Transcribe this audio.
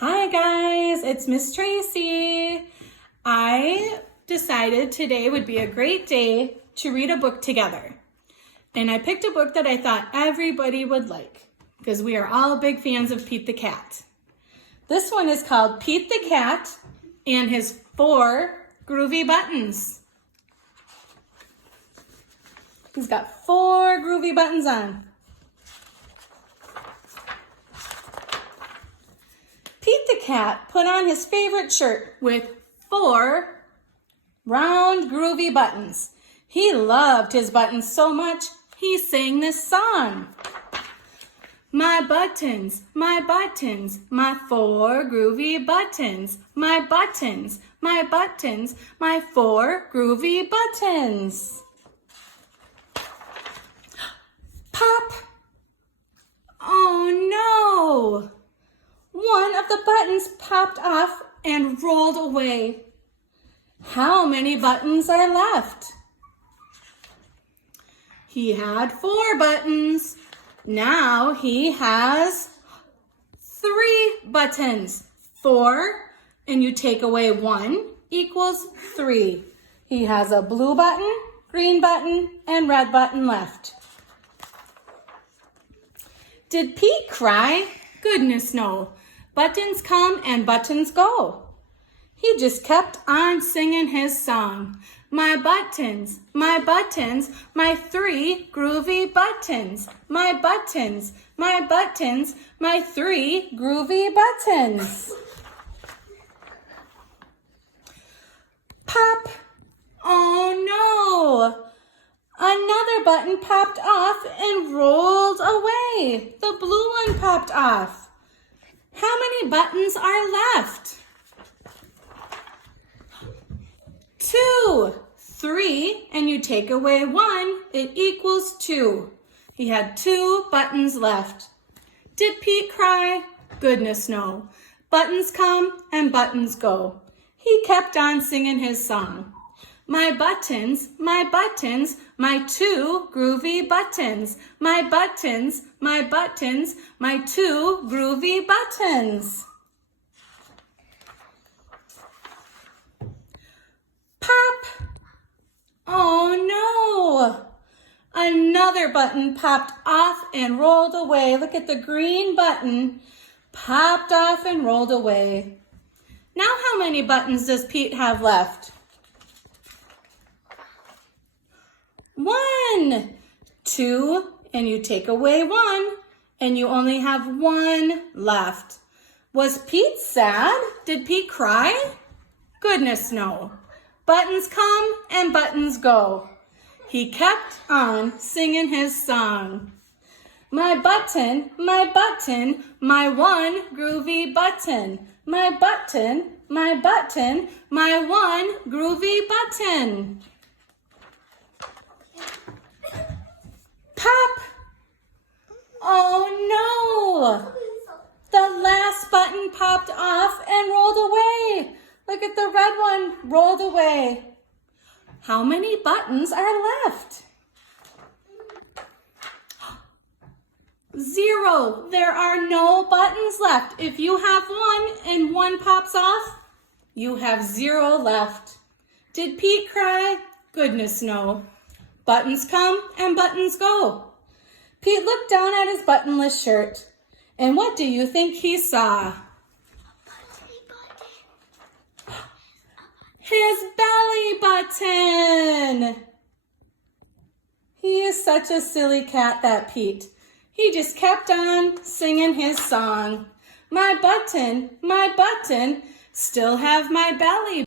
Hi guys, it's Miss Tracy. I decided today would be a great day to read a book together. And I picked a book that I thought everybody would like because we are all big fans of Pete the Cat. This one is called Pete the Cat and His 4 Groovy Buttons. He's got 4 groovy buttons on. Pete the Cat put on his favorite shirt with 4 round groovy buttons. He loved his buttons so much, he sang this song. My buttons, my 4 groovy buttons. My buttons, my 4 groovy buttons. Pop! Oh no! One of the buttons popped off and rolled away. How many buttons are left? He had 4 buttons. Now he has 3 buttons. 4, and you take away 1 equals 3. He has a blue button, green button, and red button left. Did Pete cry? Goodness no. Buttons come and buttons go. He just kept on singing his song. My buttons, my 3 groovy buttons. My buttons, my 3 groovy buttons. Pop! Oh no! Another button popped off and rolled away. The blue one popped off. How many buttons are left? 2. 3, and you take away 1, it equals 2. He had 2 buttons left. Did Pete cry? Goodness no. Buttons come and buttons go. He kept on singing his song. My buttons, my 2 groovy buttons. My buttons, my 2 groovy buttons. Pop! Oh no! Another button popped off and rolled away. Look at the green button popped off and rolled away. Now how many buttons does Pete have left? 1, 2, and you take away 1, and you only have 1 left. Was Pete sad? Did Pete cry? Goodness no. Buttons come and buttons go. He kept on singing his song. My button, my 1 groovy button. My button, my 1 groovy button. Pop! Oh no! The last button popped off and rolled away. Look at the red one rolled away. How many buttons are left? 0. There are no buttons left. If you have 1 and 1 pops off, you have 0 left. Did Pete cry? Goodness no. Buttons come and buttons go. Pete looked down at his buttonless shirt, and what do you think he saw? His belly button! He is such a silly cat, that Pete. He just kept on singing his song. My button, still have my belly